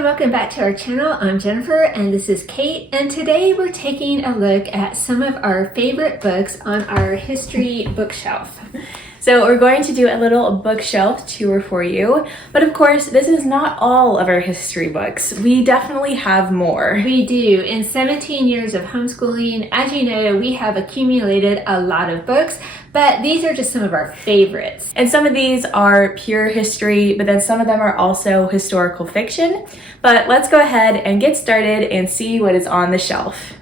and welcome back to our channel. I'm Jennifer and this is Kate, and today we're taking a look at some of our favorite books on our history bookshelf. So we're going to do a little bookshelf tour for you, but of course this is not all of our history books. We definitely have more. We do. In 17 years of homeschooling, as you know, we have accumulated a lot of books, but these are just some of our favorites. And some of these are pure history, but then some of them are also historical fiction. But let's go ahead and get started and see what is on the shelf.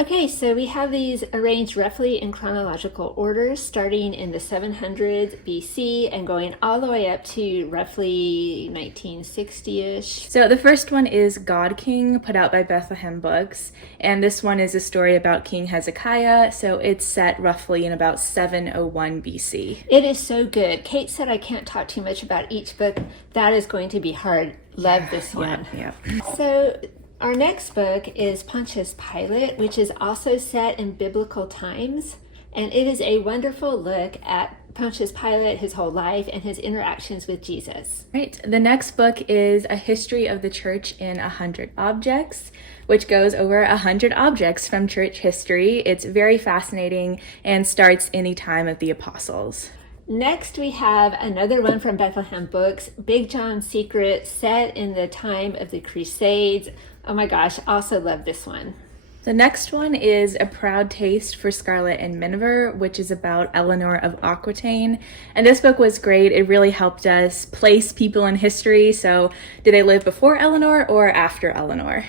Okay, so we have these arranged roughly in chronological order, starting in the 700s BC and going all the way up to roughly 1960-ish. So the first one is God King, put out by Bethlehem Books, and this one is a story about King Hezekiah, so it's set roughly in about 701 BC. It is so good. Kate said I can't talk too much about each book. That is going to be hard. Love this one. Yeah. So our next book is Pontius Pilot, which is also set in biblical times, and it is a wonderful look at Pontius Pilate, his whole life, and his interactions with Jesus. Right. The next book is A History of the Church in 100 Objects, which goes over 100 objects from church history. It's very fascinating and starts in the time of the apostles. Next, we have another one from Bethlehem Books, Big John's Secret, set in the time of the Crusades. Oh my gosh, also love this one. The next one is A Proud Taste for Scarlet and Miniver, which is about Eleanor of Aquitaine. And this book was great. It really helped us place people in history. So did they live before Eleanor or after Eleanor?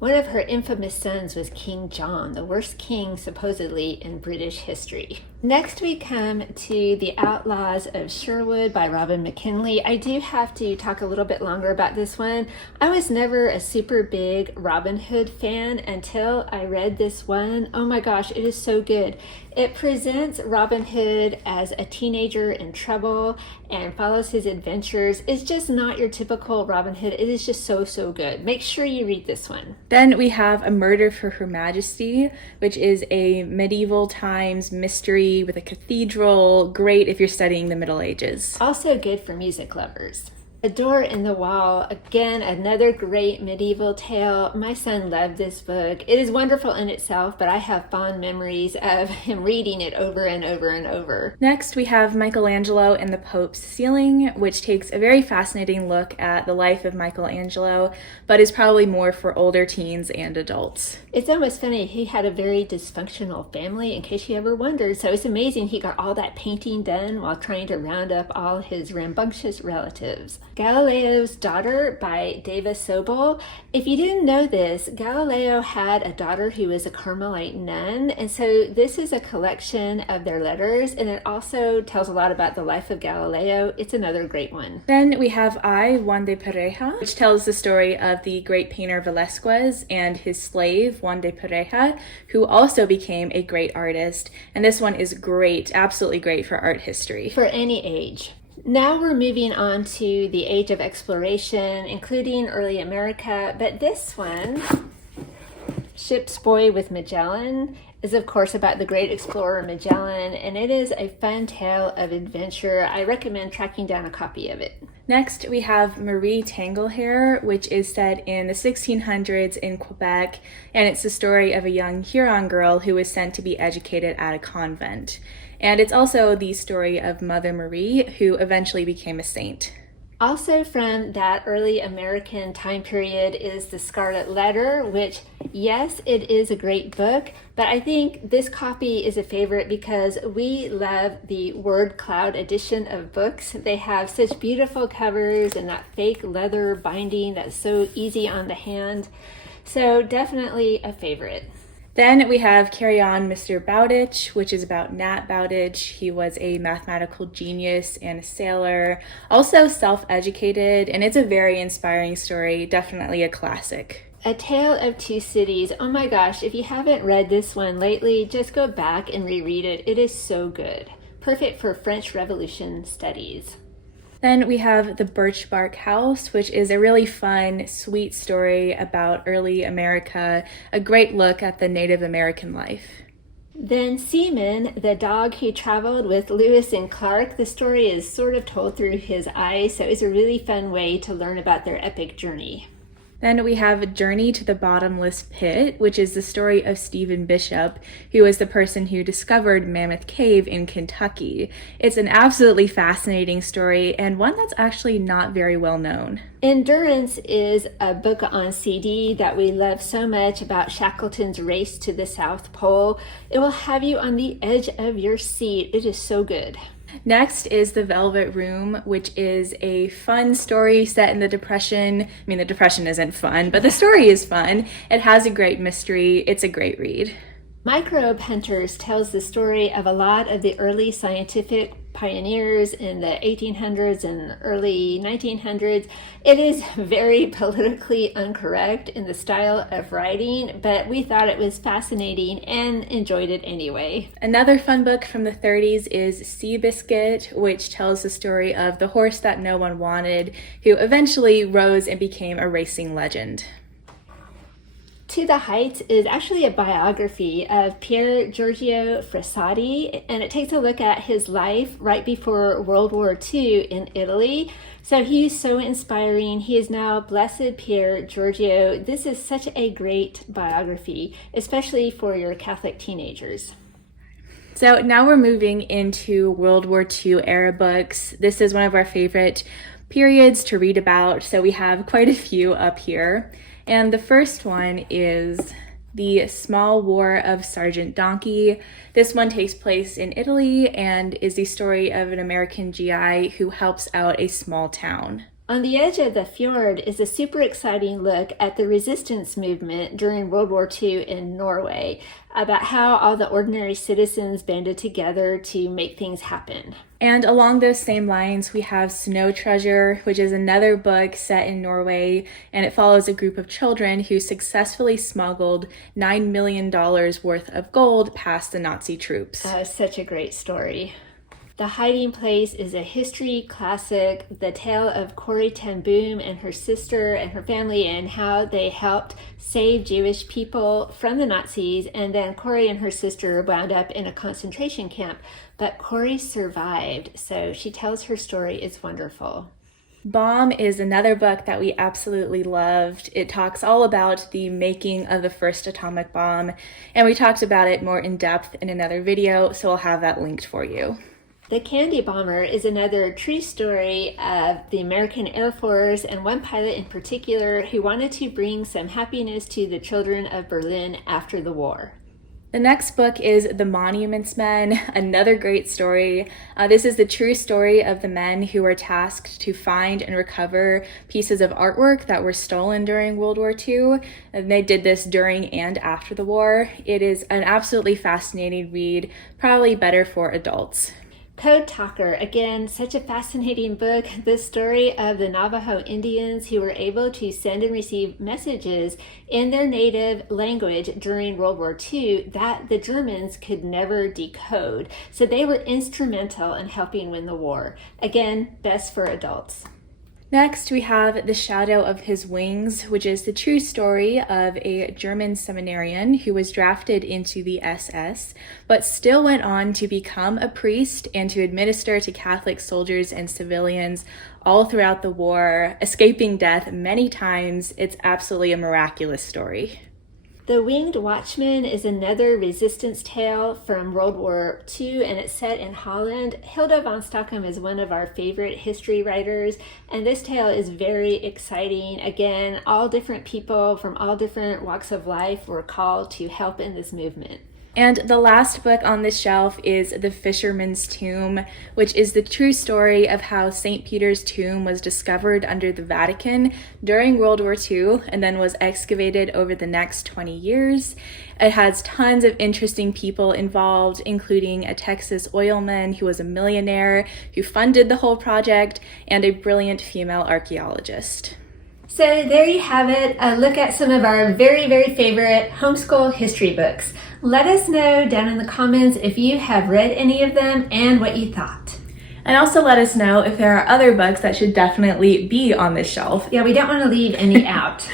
One of her infamous sons was King John, the worst king supposedly in British history. Next we come to The Outlaws of Sherwood by Robin Mckinley. I do have to talk a little bit longer about this one. I was never a super big Robin Hood fan until I read this one. Oh my gosh, it is so good. It presents Robin Hood as a teenager in trouble and follows his adventures. It's just not your typical Robin Hood. It is just so good. Make sure you read this one. Then we have A Murder for Her Majesty, which is a medieval times mystery with a cathedral. Great if you're studying the Middle Ages. Also good for music lovers. A Door in the Wall, again, another great medieval tale. My son loved this book. It is wonderful in itself, but I have fond memories of him reading it over and over and over. Next, we have Michelangelo and the Pope's Ceiling, which takes a very fascinating look at the life of Michelangelo, but is probably more for older teens and adults. It's almost funny. He had a very dysfunctional family, in case you ever wondered, so it's amazing he got all that painting done while trying to round up all his rambunctious relatives. Galileo's Daughter by Sobel. If you didn't know this, Galileo had a daughter who was a Carmelite nun, and so this is a collection of their letters, and it also tells a lot about the life of Galileo. It's another great one. Then we have Juan de Pareja, which tells the story of the great painter Velázquez and his slave, Juan de Pareja, who also became a great artist. And this one is great, absolutely great for art history. For any age. Now we're moving on to the Age of Exploration, including early America, but this one, Ship's Boy with Magellan, is of course about the great explorer Magellan, and it is a fun tale of adventure. I recommend tracking down a copy of it. Next, we have Marie Tanglehair, which is set in the 1600s in Quebec, and it's the story of a young Huron girl who was sent to be educated at a convent. And it's also the story of Mother Marie, who eventually became a saint. Also from that early American time period is The Scarlet Letter, which, yes, it is a great book, but I think this copy is a favorite because we love the word cloud edition of books. They have such beautiful covers and that fake leather binding that's so easy on the hand. So definitely a favorite. Then we have Carry On, Mr. Bowditch, which is about Nat Bowditch. He was a mathematical genius and a sailor, also self-educated, and it's a very inspiring story, definitely a classic. A Tale of Two Cities. Oh my gosh, if you haven't read this one lately, just go back and reread it. It is so good. Perfect for French Revolution studies. Then we have The Birch Bark House, which is a really fun, sweet story about early America, a great look at the Native American life. Then Seaman, the dog who traveled with Lewis and Clark, the story is sort of told through his eyes, so it's a really fun way to learn about their epic journey. Then we have A Journey to the Bottomless Pit, which is the story of Stephen Bishop, who was the person who discovered Mammoth Cave in Kentucky. It's an absolutely fascinating story and one that's actually not very well known. Endurance is a book on CD that we love so much about Shackleton's race to the South Pole. It will have you on the edge of your seat. It is so good. Next is The Velvet Room, which is a fun story set in the Depression. I mean, the Depression isn't fun, but the story is fun. It has a great mystery. It's a great read. Microbe Hunters tells the story of a lot of the early scientific pioneers in the 1800s and early 1900s. It is very politically incorrect in the style of writing, but we thought it was fascinating and enjoyed it anyway. Another fun book from the 30s is Sea Biscuit, which tells the story of the horse that no one wanted, who eventually rose and became a racing legend. To the Heights is actually a biography of Pier Giorgio Frassati, and it takes a look at his life right before World War II in Italy. So he's so inspiring. He is now Blessed Pier Giorgio. This is such a great biography, especially for your Catholic teenagers. So now we're moving into World War II era books. This is one of our favorite periods to read about, so we have quite a few up here. And the first one is The Small War of Sergeant Donkey. This one takes place in Italy and is the story of an American GI who helps out a small town. On the Edge of the Fjord is a super exciting look at the resistance movement during World War II in Norway, about how all the ordinary citizens banded together to make things happen. And along those same lines, we have Snow Treasure, which is another book set in Norway, and it follows a group of children who successfully smuggled $9 million worth of gold past the Nazi troops. Such a great story. The Hiding Place is a history classic, the tale of Corrie ten Boom and her sister and her family and how they helped save Jewish people from the Nazis, and then Corrie and her sister wound up in a concentration camp. But Corrie survived, so she tells her story. It's wonderful. Bomb is another book that we absolutely loved. It talks all about the making of the first atomic bomb, and we talked about it more in depth in another video, so I'll have that linked for you. The Candy Bomber is another true story of the American Air Force and one pilot in particular who wanted to bring some happiness to the children of Berlin after the war. The next book is The Monuments Men, another great story. This is the true story of the men who were tasked to find and recover pieces of artwork that were stolen during World War II. And they did this during and after the war. It is an absolutely fascinating read, probably better for adults. Code Talker, again, such a fascinating book. The story of the Navajo Indians who were able to send and receive messages in their native language during World War II that the Germans could never decode. So they were instrumental in helping win the war. Again, best for adults. Next, we have The Shadow of His Wings, which is the true story of a German seminarian who was drafted into the SS, but still went on to become a priest and to administer to Catholic soldiers and civilians all throughout the war, escaping death many times. It's absolutely a miraculous story. The Winged Watchman is another resistance tale from World War II, and it's set in Holland. Hilda von Stockham is one of our favorite history writers, and this tale is very exciting. Again, all different people from all different walks of life were called to help in this movement. And the last book on this shelf is The Fisherman's Tomb, which is the true story of how St. Peter's tomb was discovered under the Vatican during World War II and then was excavated over the next 20 years. It has tons of interesting people involved, including a Texas oilman who was a millionaire who funded the whole project and a brilliant female archaeologist. So there you have it, a look at some of our very, very favorite homeschool history books. Let us know down in the comments if you have read any of them and what you thought. And also let us know if there are other books that should definitely be on this shelf. Yeah, we don't want to leave any out.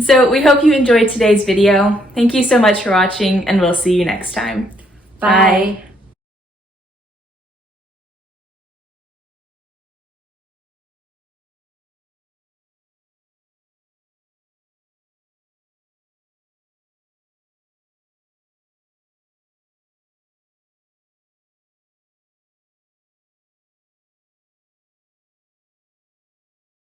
So we hope you enjoyed today's video. Thank you so much for watching, and we'll see you next time. Bye.